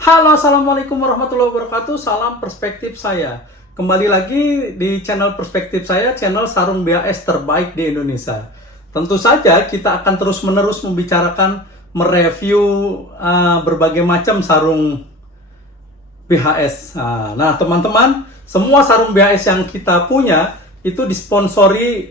Halo, assalamualaikum warahmatullahi wabarakatuh. Salam perspektif saya. Kembali lagi di channel perspektif saya, channel sarung BHS terbaik di Indonesia. Tentu saja kita akan terus-menerus membicarakan, mereview berbagai macam sarung BHS. Nah, teman-teman, semua sarung BHS yang kita punya itu disponsori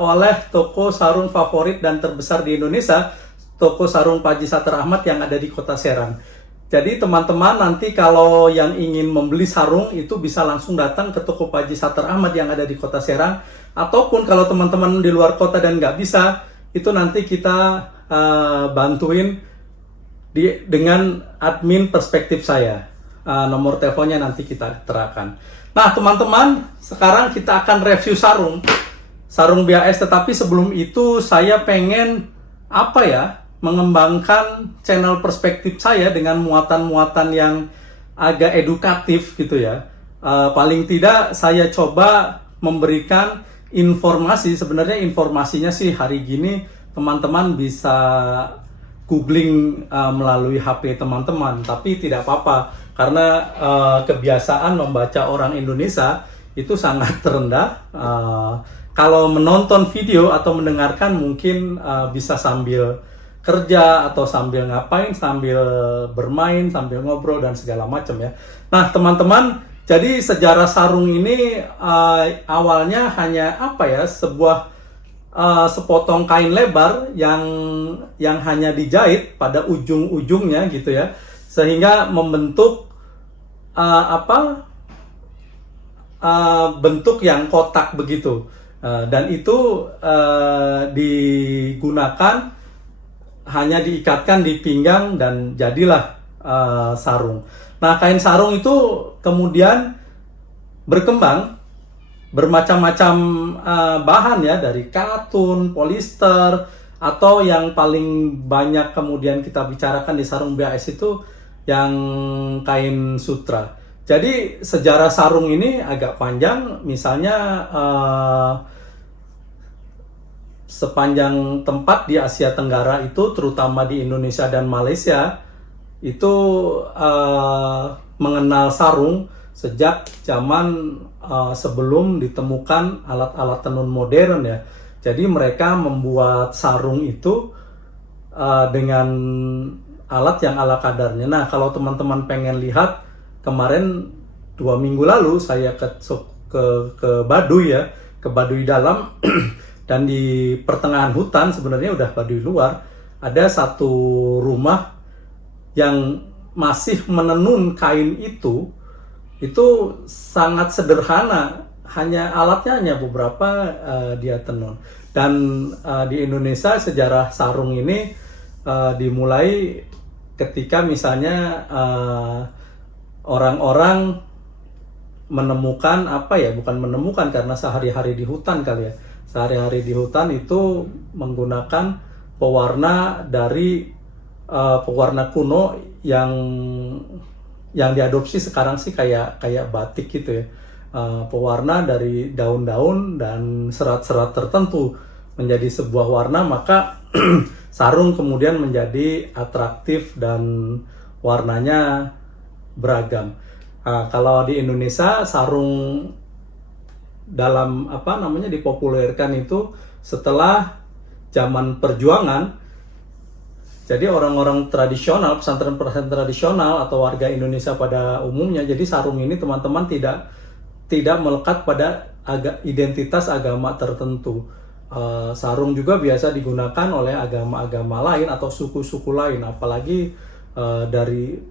oleh toko sarung favorit dan terbesar di Indonesia, toko sarung Pak Haji Sater Ahmad yang ada di Kota Serang. Jadi teman-teman nanti kalau yang ingin membeli sarung itu bisa langsung datang ke toko Pak Haji Sater Ahmad yang ada di Kota Serang. Ataupun kalau teman-teman di luar kota dan nggak bisa, itu nanti kita bantuin dengan admin perspektif saya. Nomor teleponnya nanti kita terapkan. Nah teman-teman, sekarang kita akan review sarung BHS. Tetapi sebelum itu saya pengen mengembangkan channel perspektif saya dengan muatan-muatan yang agak edukatif gitu ya. Paling tidak saya coba memberikan informasi. Sebenarnya informasinya sih hari gini teman-teman bisa googling melalui HP teman-teman, tapi tidak apa-apa karena kebiasaan membaca orang Indonesia itu sangat rendah. Kalau menonton video atau mendengarkan mungkin bisa sambil kerja atau sambil ngapain, sambil bermain, sambil ngobrol dan segala macam ya. Nah teman-teman, jadi sejarah sarung ini awalnya hanya sebuah sepotong kain lebar yang hanya dijahit pada ujung-ujungnya gitu ya, sehingga membentuk bentuk yang kotak begitu, dan itu digunakan hanya diikatkan di pinggang dan jadilah sarung. Nah, kain sarung itu kemudian berkembang bermacam-macam bahan ya, dari katun, polister, atau yang paling banyak kemudian kita bicarakan di sarung BHS itu yang kain sutra. Jadi sejarah sarung ini agak panjang, misalnya sepanjang tempat di Asia Tenggara itu, terutama di Indonesia dan Malaysia, itu mengenal sarung sejak zaman sebelum ditemukan alat-alat tenun modern ya. Jadi mereka membuat sarung itu dengan alat yang ala kadarnya. Nah, kalau teman-teman pengen lihat, kemarin 2 minggu lalu saya ke Baduy ya, ke Baduy Dalam. Dan di pertengahan hutan, sebenarnya udah Baduy luar, ada satu rumah yang masih menenun kain itu sangat sederhana, alatnya hanya beberapa dia tenun. Dan di Indonesia sejarah sarung ini dimulai ketika misalnya orang-orang menemukan bukan menemukan karena sehari-hari di hutan kali ya. Sehari-hari di hutan itu menggunakan pewarna dari pewarna kuno yang diadopsi sekarang sih kayak batik gitu ya. Pewarna dari daun-daun dan serat-serat tertentu menjadi sebuah warna, maka sarung kemudian menjadi atraktif dan warnanya beragam. Kalau di Indonesia sarung dalam dipopulerkan itu setelah zaman perjuangan. Jadi orang-orang tradisional, pesantren-pesantren tradisional atau warga Indonesia pada umumnya, jadi sarung ini teman-teman tidak melekat pada identitas agama tertentu. Sarung juga biasa digunakan oleh agama-agama lain atau suku-suku lain, apalagi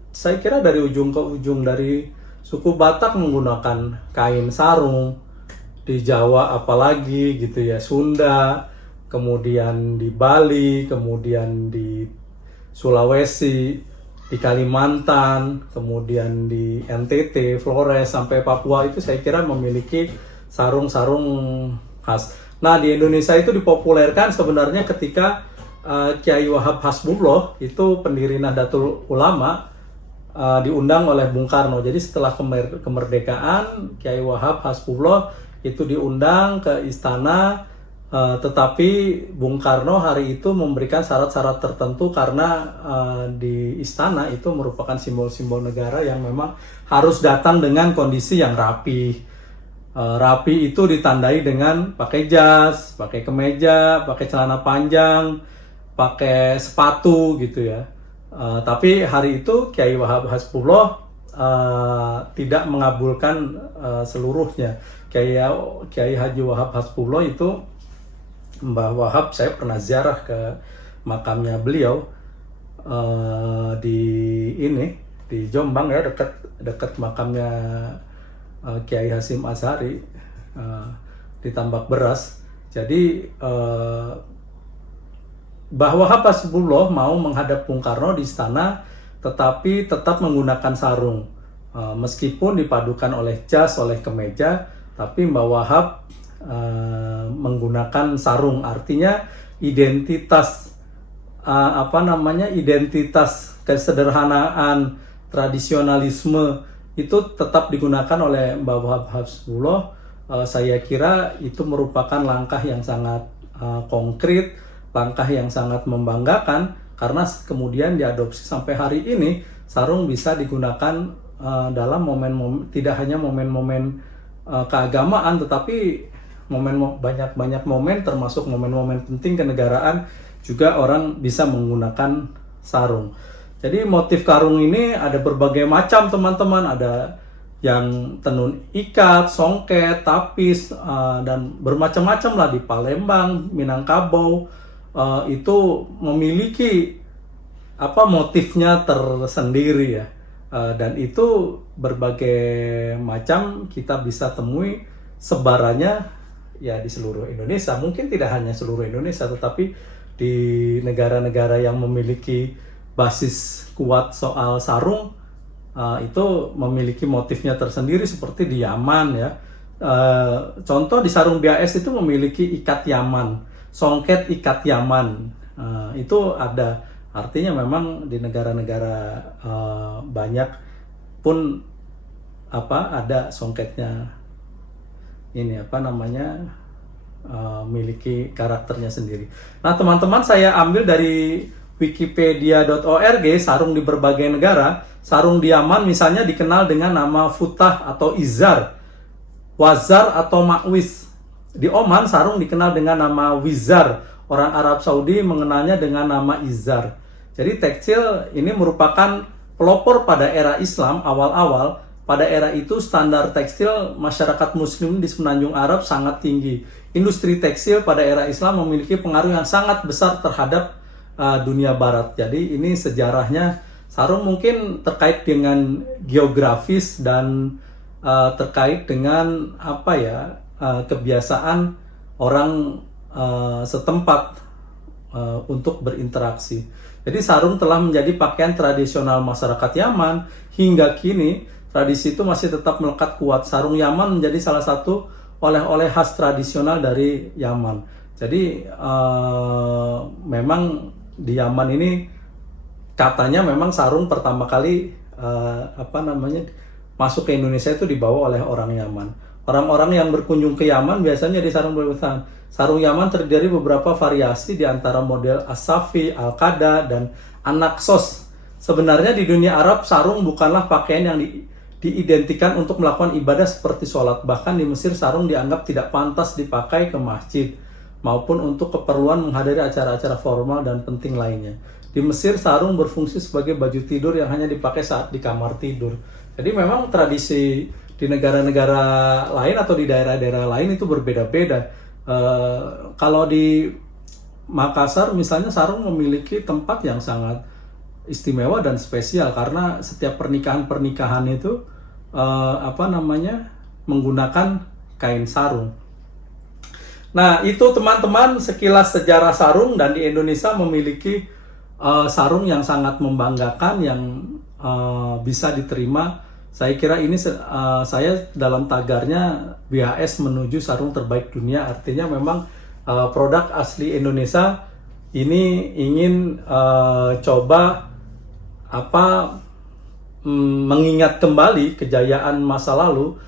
saya kira dari ujung ke ujung, dari suku Batak menggunakan kain sarung, di Jawa apalagi gitu ya, Sunda, kemudian di Bali, kemudian di Sulawesi, di Kalimantan, kemudian di NTT, Flores, sampai Papua itu saya kira memiliki sarung-sarung khas. Nah, di Indonesia itu dipopulerkan sebenarnya ketika Kiai Wahab Hasbullah, itu pendiri Nahdlatul Ulama, diundang oleh Bung Karno. Jadi setelah kemerdekaan, Kiai Wahab Hasbullah itu diundang ke istana Tetapi Bung Karno hari itu memberikan syarat-syarat tertentu karena di istana itu merupakan simbol-simbol negara yang memang harus datang dengan kondisi yang rapi. Rapi itu ditandai dengan pakai jas, pakai kemeja, pakai celana panjang, pakai sepatu gitu ya. Tapi hari itu Kiai Wahab Hasbullah tidak mengabulkan seluruhnya. Kiai Haji Wahab Hasbullah itu, Mbah Wahab, saya pernah ziarah ke makamnya beliau di Jombang ya, dekat makamnya Kiai Hasyim Asy'ari di Tambak Beras. Jadi Mbah Wahab Hasbullah mau menghadap Bung Karno di istana, tetapi tetap menggunakan sarung. Meskipun dipadukan oleh jas, oleh kemeja, tapi Mbah Wahab menggunakan sarung. Artinya identitas identitas kesederhanaan, tradisionalisme itu tetap digunakan oleh Mbah Wahab Hasbullah. Saya kira itu merupakan langkah yang sangat konkret, langkah yang sangat membanggakan, karena kemudian diadopsi sampai hari ini sarung bisa digunakan dalam momen-momen, tidak hanya momen-momen keagamaan, tetapi banyak momen, termasuk momen-momen penting kenegaraan juga orang bisa menggunakan sarung. Jadi motif karung ini ada berbagai macam teman-teman, ada yang tenun ikat, songket, tapis, dan bermacam-macam lah. Di Palembang, Minangkabau itu memiliki motifnya tersendiri ya, dan itu berbagai macam kita bisa temui sebarannya ya di seluruh Indonesia. Mungkin tidak hanya seluruh Indonesia, tetapi di negara-negara yang memiliki basis kuat soal sarung itu memiliki motifnya tersendiri, seperti di Yaman ya. Contoh di sarung BAS itu memiliki ikat Yaman, songket ikat Yaman. Itu ada, artinya memang di negara-negara banyak pun ada songketnya ini miliki karakternya sendiri. Nah teman-teman, saya ambil dari wikipedia.org, sarung di berbagai negara. Sarung di Yaman misalnya dikenal dengan nama futah atau izar, wazar atau makwis. Di Oman sarung dikenal dengan nama wizar. Orang Arab Saudi mengenalnya dengan nama izar. Jadi tekstil ini merupakan pelopor pada era Islam awal-awal. Pada era itu standar tekstil masyarakat muslim di Semenanjung Arab sangat tinggi. Industri tekstil pada era Islam memiliki pengaruh yang sangat besar terhadap dunia barat. Jadi ini sejarahnya. Sarung mungkin terkait dengan geografis dan terkait dengan kebiasaan orang setempat untuk berinteraksi. Jadi sarung telah menjadi pakaian tradisional masyarakat Yaman. Hingga kini tradisi itu masih tetap melekat kuat. Sarung Yaman menjadi salah satu oleh-oleh khas tradisional dari Yaman. Jadi memang di Yaman ini katanya memang sarung pertama kali masuk ke Indonesia itu dibawa oleh orang Yaman. Orang-orang yang berkunjung ke Yaman biasanya di sarung berpesan. Sarung Yaman terdiri dari beberapa variasi di antara model As-Safi, Al-Qada, dan An-Naxos. Sebenarnya di dunia Arab sarung bukanlah pakaian yang diidentikan untuk melakukan ibadah seperti sholat. Bahkan di Mesir sarung dianggap tidak pantas dipakai ke masjid maupun untuk keperluan menghadiri acara-acara formal dan penting lainnya. Di Mesir sarung berfungsi sebagai baju tidur yang hanya dipakai saat di kamar tidur. Jadi memang tradisi di negara-negara lain atau di daerah-daerah lain itu berbeda-beda. Kalau di Makassar misalnya sarung memiliki tempat yang sangat istimewa dan spesial, karena setiap pernikahan itu menggunakan kain sarung. Nah itu teman-teman sekilas sejarah sarung, dan di Indonesia memiliki sarung yang sangat membanggakan yang bisa diterima. Saya kira ini saya dalam tagarnya BHS menuju sarung terbaik dunia. Artinya memang produk asli Indonesia ini ingin coba mengingat kembali kejayaan masa lalu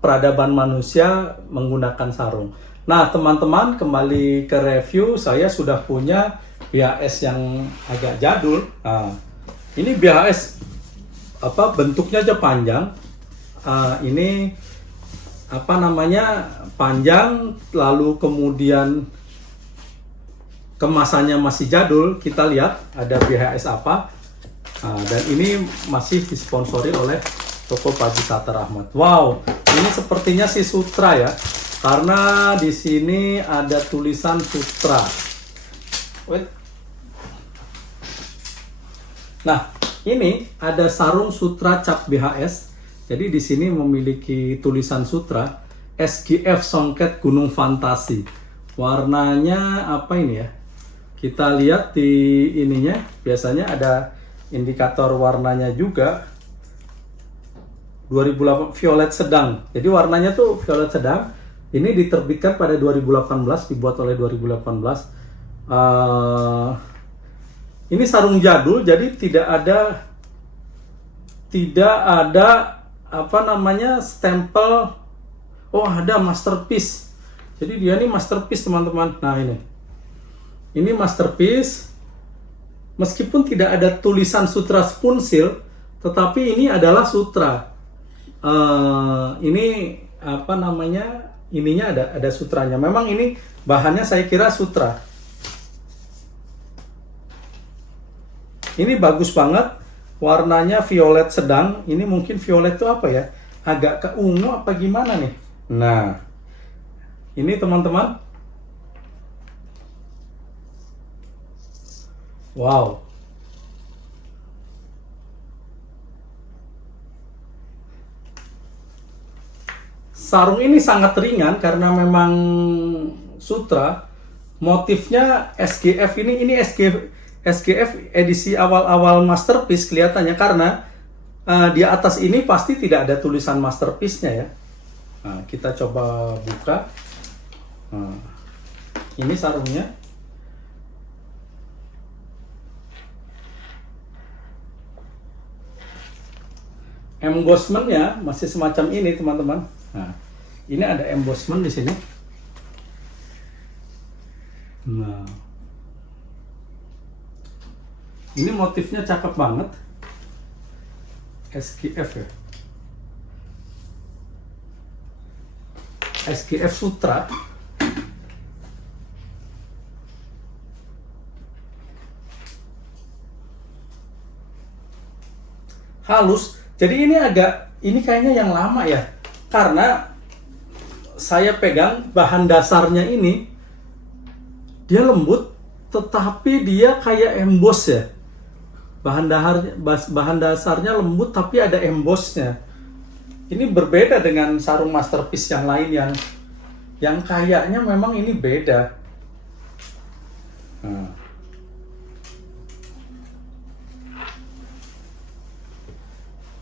peradaban manusia menggunakan sarung. Nah, teman-teman, kembali ke review, saya sudah punya BHS yang agak jadul. Nah, ini BHS bentuknya aja panjang. Ini panjang, lalu kemudian kemasannya masih jadul. Kita lihat ada BHS apa. Dan ini masih disponsori oleh toko Paji Sater Ahmad. Wow, ini sepertinya si Sutra ya, karena di sini ada tulisan Sutra. Nah, ini ada sarung Sutra cap BHS. Jadi di sini memiliki tulisan Sutra, SGF Songket Gunung Fantasi. Warnanya apa ini ya? Kita lihat di ininya, biasanya ada indikator warnanya juga. 2008 violet sedang. Jadi warnanya tuh violet sedang. Ini diterbitkan pada 2018, dibuat oleh 2018. Ini sarung jadul, jadi tidak ada stempel. Oh, ada masterpiece. Jadi dia ini masterpiece, teman-teman. Nah, ini masterpiece. Meskipun tidak ada tulisan Sutra Spoon Seal, tetapi ini adalah Sutra. Ininya ada sutranya. Memang ini bahannya saya kira Sutra. Ini bagus banget. Warnanya violet sedang. Ini mungkin violet itu apa ya? Agak ke ungu apa gimana nih? Nah, ini teman-teman. Wow. Sarung ini sangat ringan karena memang Sutra. Motifnya SGF ini SGF edisi awal-awal masterpiece kelihatannya, karena di atas ini pasti tidak ada tulisan masterpiece-nya ya. Nah, kita coba buka. Nah, ini sarungnya. Embossment-nya masih semacam ini, teman-teman. Nah, ini ada embossment di sini. Nah, ini motifnya cakep banget. SGF ya. SGF Sutra. Halus. Jadi ini kayaknya yang lama ya. Karena saya pegang bahan dasarnya ini, dia lembut, tetapi dia kayak emboss ya. Bahan dasarnya lembut, tapi ada embossnya. Ini berbeda dengan sarung masterpiece yang lain yang kayaknya memang ini beda. Nah.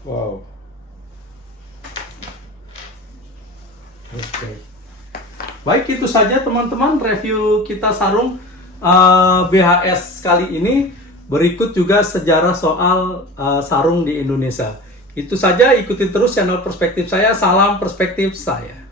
Wow. Oke. Baik, itu saja teman-teman review kita sarung BHS kali ini. Berikut juga sejarah soal sarung di Indonesia. Itu saja, ikuti terus channel Perspektif saya. Salam perspektif saya.